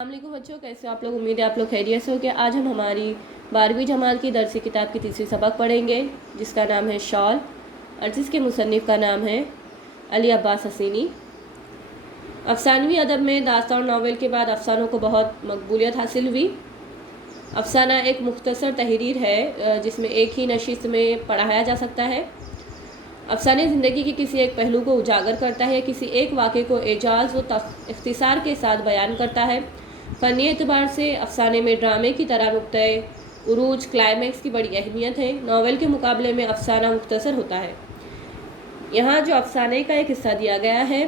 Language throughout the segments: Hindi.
अस्सलामुअलैकुम बच्चों, कैसे हो आप लोग। उम्मीद है आप लोग खैरियत से हो। कि आज हम हमारी 12वीं जमात की दरसी किताब की तीसरी सबक पढ़ेंगे, जिसका नाम है शॉल और जिसके मुसन्निफ़ का नाम है अली अब्बास हसीनी। अफसानवी अदब में दास्तान नावल के बाद अफसानों को बहुत मकबूलियत हासिल हुई। अफसाना एक मुख्तसर तहरीर है जिसमें एक ही नशिस्त में पढ़ाया जा सकता है। अफसाने ज़िंदगी के किसी एक पहलू को उजागर करता है, किसी एक वाक़े को एजाज़ व इख्तिसार के साथ बयान करता है। फ़नी एतबार से अफसाने में ड्रामे की तरह नुक्ते उरूज क्लाइमैक्स की बड़ी अहमियत है। नावल के मुकाबले में अफसाना मुख्तसर होता है। यहाँ जो अफसाने का एक हिस्सा दिया गया है,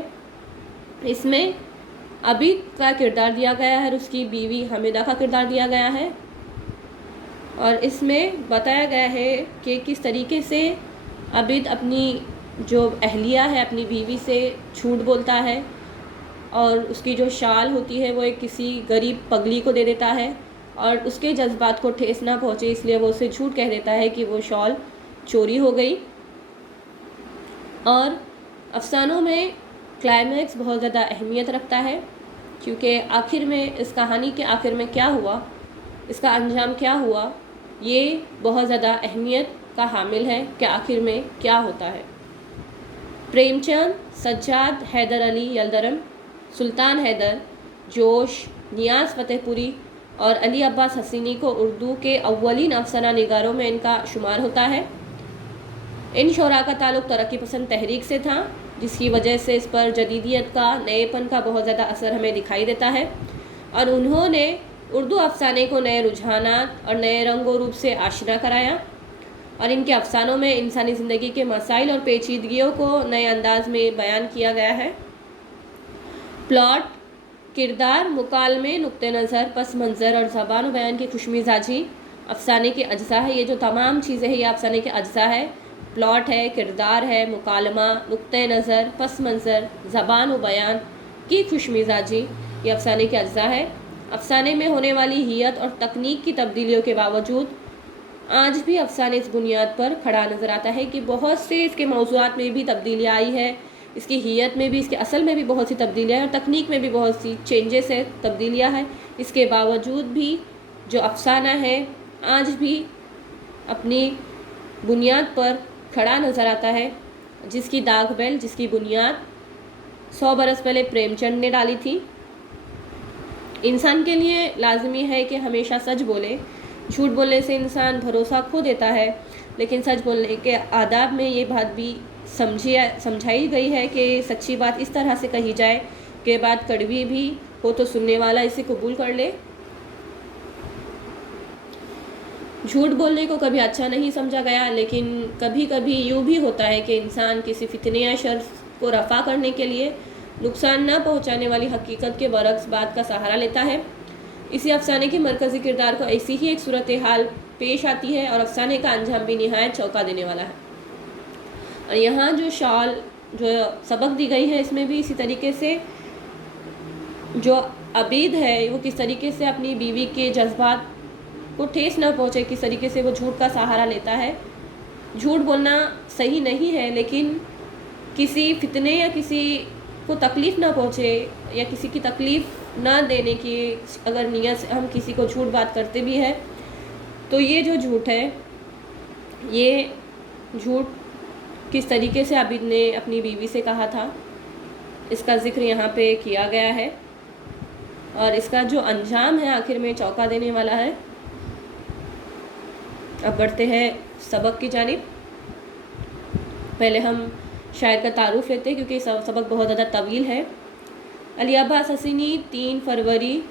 इसमें अबीद का किरदार दिया गया है और उसकी बीवी हमीदा का किरदार दिया गया है। और इसमें बताया गया है कि किस तरीके से अबीद अपनी जो अहलिया है, अपनी बीवी से झूठ बोलता है और उसकी जो शाल होती है वो एक किसी गरीब पगली को दे देता है और उसके जज्बात को ठेस ना पहुँचे इसलिए वो उसे झूठ कह देता है कि वो शॉल चोरी हो गई। और अफसानों में क्लाइमैक्स बहुत ज़्यादा अहमियत रखता है, क्योंकि आखिर में इस कहानी के आखिर में क्या हुआ, इसका अंजाम क्या हुआ, ये बहुत ज़्यादा अहमियत का हामिल है कि आखिर में क्या होता है। प्रेमचंद, सज्जाद हैदर अली यलदरम, सुल्तान हैदर, जोश, नियाज़ फतेहपुरी और अली अब्बास हसीनी को उर्दू के अव्वलीन अफसाना निगारों में इनका शुमार होता है। इन शोरा का ताल्लुक़ तरक्की पसंद तहरीक से था, जिसकी वजह से इस पर जदीदियत का, नएपन का बहुत ज़्यादा असर हमें दिखाई देता है और उन्होंने उर्दू अफसाने को नए रुझानात और नए रंगो रूप से आशना कराया और इनके अफसानों में इंसानी ज़िंदगी के मसाइल और पेचीदगियों को नए अंदाज में बयान किया गया है। प्लॉट, किरदार, मुकालमे, नुक्ते नज़र, पस मंज़र और ज़बान बयान की खुशमिजाजी अफसाने के अज्जा है। ये जो तमाम चीज़ें हैं ये अफसाने के अज्जा है। प्लॉट है, किरदार है, मुकालमा, नुक्ते नज़र, पस मंज़र, ज़बान व बयान की खुशमिजाजी, ये अफसाने के अज्जा है। अफसाने में होने वाली हियत और तकनीक की तब्दीलियों के बावजूद आज भी अफसाने इस बुनियाद पर खड़ा नज़र आता है कि बहुत से इसके मौज़ूआत में भी तब्दीलियाँ आई है, इसकी हियत में भी, इसके असल में भी बहुत सी तब्दीलियाँ हैं और तकनीक में भी बहुत सी चेंजेस है, तब्दीलियाँ हैं। इसके बावजूद भी जो अफसाना है आज भी अपनी बुनियाद पर खड़ा नज़र आता है, जिसकी दाग बेल, जिसकी बुनियाद 100 बरस पहले प्रेमचंद ने डाली थी। इंसान के लिए लाजमी है कि हमेशा सच बोले। झूठ बोलने से इंसान भरोसा खो देता है, लेकिन सच बोलने के आदाब में ये बात भी समझाई गई है कि सच्ची बात इस तरह से कही जाए कि बात कड़वी भी हो तो सुनने वाला इसे कबूल कर ले। झूठ बोलने को कभी अच्छा नहीं समझा गया, लेकिन कभी कभी यूँ भी होता है कि इंसान किसी फितने या शर को रफ़ा करने के लिए नुकसान न पहुँचाने वाली हकीकत के बरक्स बात का सहारा लेता है। इसी अफसाने के मरकज़ी किरदार को ऐसी ही एक सूरत हाल पेश आती है और अफसाने का अंजाम भी निहायत चौंका देने वाला है। और यहाँ जो शॉल जो सबक दी गई है, इसमें भी इसी तरीके से जो अबीद है वो किस तरीके से अपनी बीवी के जज्बात को ठेस न पहुँचे, किस तरीके से वो झूठ का सहारा लेता है। झूठ बोलना सही नहीं है, लेकिन किसी फितने या किसी को तकलीफ़ ना पहुँचे या किसी की तकलीफ़ ना देने की अगर नीयत से हम किसी को झूठ बात करते भी है, तो ये जो झूठ है, ये झूठ किस तरीके से आबिद ने अपनी बीवी से कहा था, इसका ज़िक्र यहाँ पे किया गया है और इसका जो अंजाम है आखिर में चौंका देने वाला है। अब बढ़ते हैं सबक की जानिब। पहले हम शायर का तारुफ लेते हैं, क्योंकि सबक बहुत ज़्यादा तवील है। अली अब्बास हसीनी 3 फरवरी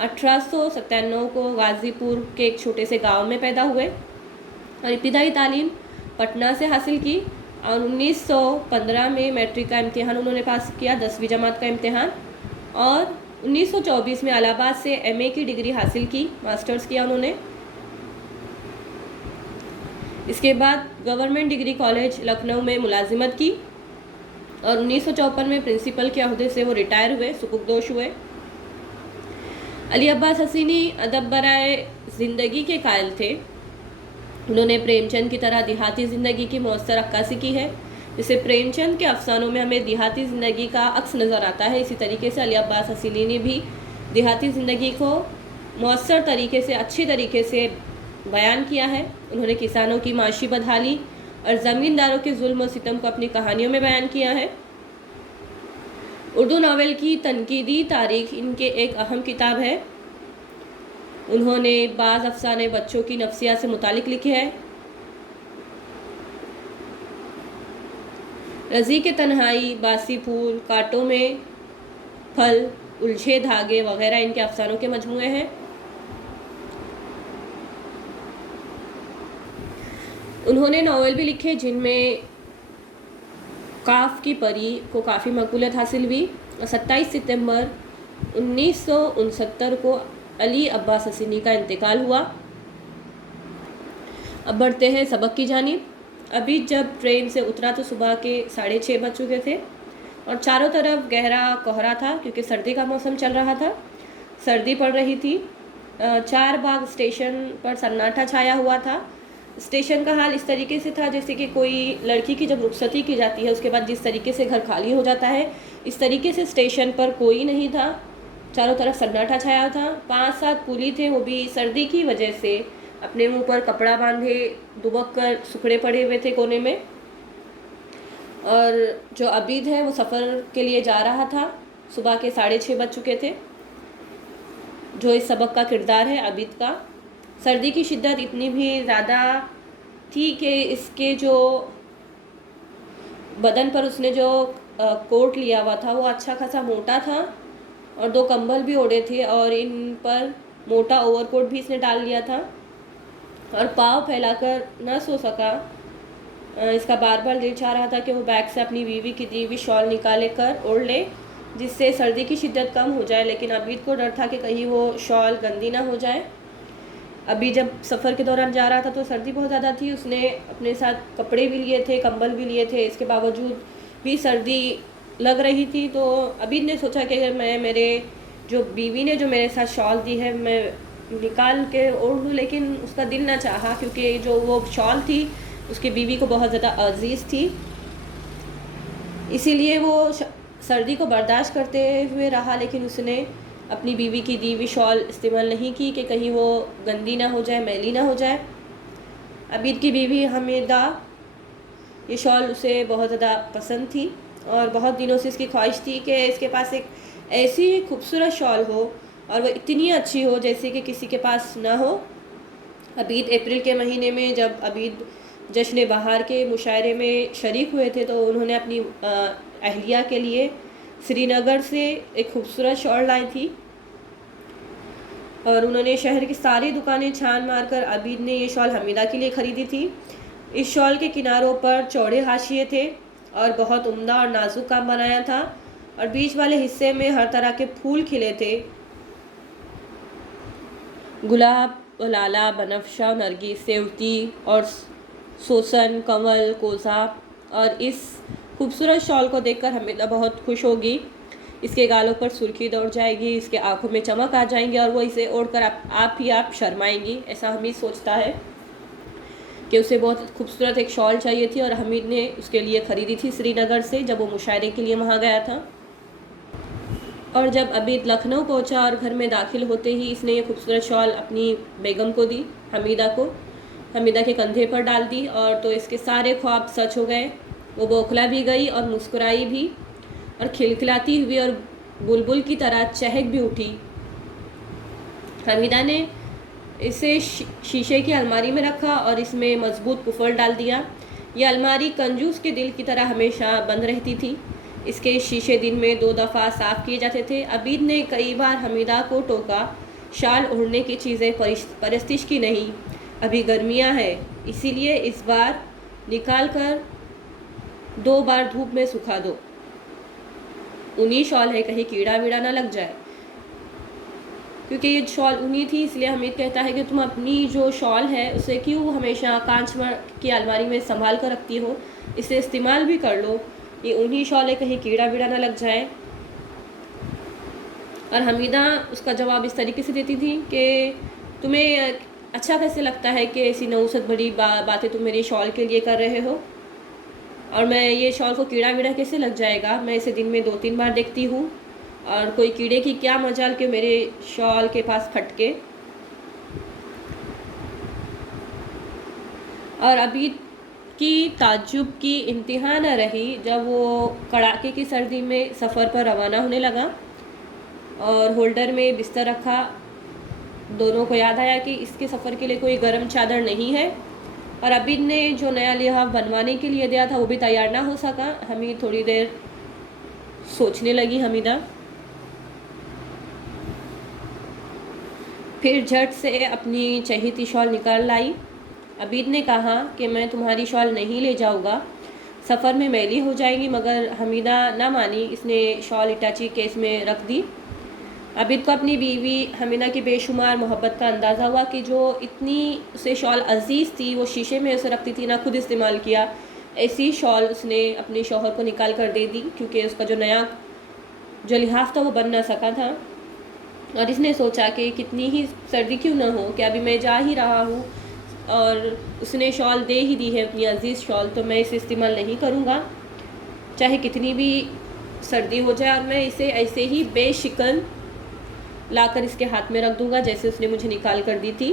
1897 को गाज़ीपुर के एक छोटे से गांव में पैदा हुए और इब्तिदाई तालीम पटना से हासिल की और 1915 में मैट्रिक का इम्तिहान उन्होंने पास किया, 10वीं जमात का इम्तिहान, और 1924 में इलाहाबाद से एमए की डिग्री हासिल की, मास्टर्स किया उन्होंने। इसके बाद गवर्नमेंट डिग्री कॉलेज लखनऊ में मुलाजिमत की और 1954 में प्रिंसिपल के अहदे से वो रिटायर हुए, सुपुर्दोश हुए। अली अब्बास हसीनी अदब बराए ज़िंदगी के कायल थे। उन्होंने प्रेमचंद की तरह देहाती ज़िंदगी की मौसर अक्कासी की है। जैसे प्रेमचंद के अफसानों में हमें देहाती ज़िंदगी का अक्स नज़र आता है, इसी तरीके से अली अब्बास हसीनी ने भी देहाती ज़िंदगी को मौसर तरीके से, अच्छी तरीके से बयान किया है। उन्होंने किसानों की माशी बदहाली और ज़मींदारों के जुल्म और सितम को अपनी कहानियों में बयान किया है। उर्दू नावल की तनकीदी तारीख इनके एक अहम किताब है। उन्होंने बाज़ अफ़साने बच्चों की नफ्सियात से मुतालिक लिखे हैं। रज़ी के तन्हाई, बासी फूल, कांटों में फल, उलझे धागे वगैरह इनके अफसानों के मजमूए हैं। उन्होंने नावल भी लिखे जिनमें काफ की परी को काफ़ी मकबूलियत हासिल हुई और 27 सितंबर 1969 को अली अब्बास हसीनी का इंतकाल हुआ। अब बढ़ते हैं सबक की जानिब। अभी जब ट्रेन से उतरा तो सुबह के 6:30 बज चुके थे और चारों तरफ गहरा कोहरा था क्योंकि सर्दी का मौसम चल रहा था। सर्दी पड़ रही थी। चार बाग स्टेशन पर सन्नाटा छाया हुआ था। स्टेशन का हाल इस तरीके से था जैसे कि कोई लड़की की जब रुखसती की जाती है उसके बाद जिस तरीके से घर खाली हो जाता है, इस तरीके से स्टेशन पर कोई नहीं था। चारों तरफ सन्नाटा छाया था। 5-7 कुली थे, वो भी सर्दी की वजह से अपने मुंह पर कपड़ा बांधे दुबक कर सुखड़े पड़े हुए थे कोने में। और जो अबीद है वो सफ़र के लिए जा रहा था। सुबह के 6:30 बज चुके थे। जो इस सबक का किरदार है अबीद का, सर्दी की शिद्दत इतनी भी ज़्यादा थी कि इसके जो बदन पर उसने जो कोट लिया हुआ था वो अच्छा खासा मोटा था और 2 कंबल भी ओढ़े थे और इन पर मोटा ओवरकोट भी इसने डाल लिया था और पाँव फैलाकर न सो सका। इसका बार बार दिल चाह रहा था कि वो बैग से अपनी बीवी की दी हुई शॉल निकाले कर ओढ़ ले जिससे सर्दी की शिद्दत कम हो जाए, लेकिन अबीद को डर था कि कहीं वो शॉल गंदी ना हो जाए। अभी जब सफ़र के दौरान जा रहा था तो सर्दी बहुत ज़्यादा थी। उसने अपने साथ कपड़े भी लिए थे, कंबल भी लिए थे, इसके बावजूद भी सर्दी लग रही थी। तो अबीद ने सोचा कि मैं मेरे जो बीवी ने जो मेरे साथ शॉल दी है मैं निकाल के ओढ़ लूँ, लेकिन उसका दिल ना चाहा क्योंकि जो वो शॉल थी उसकी बीवी को बहुत ज़्यादा अजीज़ थी। इसीलिए वो सर्दी को बर्दाश्त करते हुए रहा, लेकिन उसने अपनी बीवी की दी हुई शॉल इस्तेमाल नहीं की कि कहीं वो गंदी ना हो जाए, मैली ना हो जाए। अबीद की बीवी हमीदा, ये शॉल उसे बहुत ज़्यादा पसंद थी और बहुत दिनों से इसकी ख्वाहिश थी कि इसके पास एक ऐसी खूबसूरत शॉल हो और वो इतनी अच्छी हो जैसे कि किसी के पास ना हो। अबीद अप्रैल के महीने में जब अबीद जश्न बहार के मुशायरे में शरीक हुए थे तो उन्होंने अपनी अहलिया के लिए श्रीनगर से एक खूबसूरत शॉल लाई थी और उन्होंने शहर की सारी दुकानें छान मारकर अबीद ने ये शॉल हमीदा के लिए ख़रीदी थी। इस शॉल के किनारों पर चौड़े हाशिए थे और बहुत उम्दा और नाजुक काम बनाया था और बीच वाले हिस्से में हर तरह के फूल खिले थे। गुलाब, लाला, बनफशा, नरगिस, सेवती और सोसन, कंवल, कोसा। और इस खूबसूरत शॉल को देखकर हमीदा बहुत खुश होगी। इसके गालों पर सुर्खी दौड़ जाएगी, इसके आंखों में चमक आ जाएंगी और वो इसे ओढ़कर आप शर्माएंगी। ऐसा हमीद सोचता है कि उसे बहुत खूबसूरत एक शॉल चाहिए थी और हमीद ने उसके लिए ख़रीदी थी श्रीनगर से जब वो मुशायरे के लिए वहाँ गया था। और जब अबीद लखनऊ पहुँचा और घर में दाखिल होते ही इसने ये खूबसूरत शॉल अपनी बेगम को दी, हमीदा को। हमीदा के कंधे पर डाल दी और तो इसके सारे ख्वाब सच हो गए। वो बौखला भी गई और मुस्कुराई भी और खिलखिलाती हुई और बुलबुल की तरह चहक भी उठी। हमीदा ने इसे शीशे की अलमारी में रखा और इसमें मजबूत कुफल डाल दिया। यह अलमारी कंजूस के दिल की तरह हमेशा बंद रहती थी। इसके शीशे दिन में 2 दफ़ा साफ़ किए जाते थे। अबीद ने कई बार हमीदा को टोका, शाल ओढ़ने की चीज़ें परस्तिश की नहीं, अभी गर्मियाँ हैं, इसीलिए इस बार निकाल कर 2 बार धूप में सुखा दो। ऊनी शॉल है, कहीं कीड़ा वीड़ा ना लग जाए। क्योंकि ये शॉल ऊनी थी इसलिए हमीद कहता है कि तुम अपनी जो शॉल है उसे क्यों हमेशा कांच की अलमारी में संभाल कर रखती हो, इसे इस्तेमाल भी कर लो। ये ऊनी शॉल है, कहीं कीड़ा वीड़ा ना लग जाए। और हमीदा उसका जवाब इस तरीके से देती थी कि तुम्हें अच्छा कैसे लगता है कि ऐसी नौसत बड़ी बातें तुम मेरी शॉल के लिए कर रहे हो, और मैं ये शॉल को कीड़ा वीड़ा कैसे लग जाएगा, मैं इसे दिन में 2-3 बार देखती हूँ और कोई कीड़े की क्या मजाल कि मेरे शॉल के पास फटके। और अभी की ताज्जुब की इंतहा न रही जब वो कड़ाके की सर्दी में सफ़र पर रवाना होने लगा और होल्डर में बिस्तर रखा। दोनों को याद आया कि इसके सफ़र के लिए कोई गर्म चादर नहीं है, और अबीद ने जो नया लिहाफ बनवाने के लिए दिया था वो भी तैयार ना हो सका। हमीद थोड़ी देर सोचने लगी। हमीदा फिर झट से अपनी चहेती शॉल निकाल लाई। अबीद ने कहा कि मैं तुम्हारी शॉल नहीं ले जाऊँगा, सफ़र में मैली हो जाएगी, मगर हमीदा ना मानी। इसने शॉल इटाची केस में रख दी। अबीद को अपनी बीवी हमीदा की बेशुमार मोहब्बत का अंदाज़ा हुआ कि जो इतनी उसे शॉल अजीज़ थी वो शीशे में उसे रखती थी, ना खुद इस्तेमाल किया। ऐसी शॉल उसने अपने शौहर को निकाल कर दे दी क्योंकि उसका जो नया जो लिहाफ था वो बन ना सका था। और इसने सोचा कि कितनी ही सर्दी क्यों ना हो, कि अभी मैं जा ही रहा हूँ और उसने शॉल दे ही दी है अपनी अजीज़ शॉल, तो मैं इसे इस्तेमाल नहीं करूँगा चाहे कितनी भी सर्दी हो जाए, और मैं इसे ऐसे ही बेशिकन लाकर इसके हाथ में रख दूँगा जैसे उसने मुझे निकाल कर दी थी।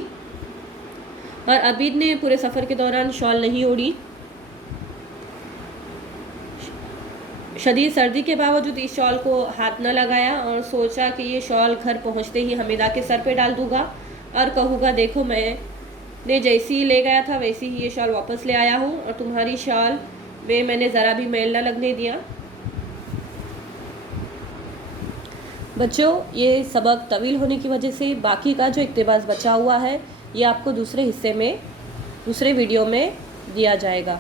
और अबीद ने पूरे सफ़र के दौरान शॉल नहीं ओढ़ी। शदीद सर्दी के बावजूद इस शॉल को हाथ न लगाया और सोचा कि ये शॉल घर पहुंचते ही हमीदा के सर पे डाल दूँगा और कहूँगा, देखो मैंने जैसी ही ले गया था वैसी ही ये शॉल वापस ले आया हूँ, और तुम्हारी शॉल में मैंने ज़रा भी मैल न लगने दिया। बच्चों, ये सबक तवील होने की वजह से बाकी का जो इक़्तिबास बचा हुआ है ये आपको दूसरे वीडियो में दिया जाएगा।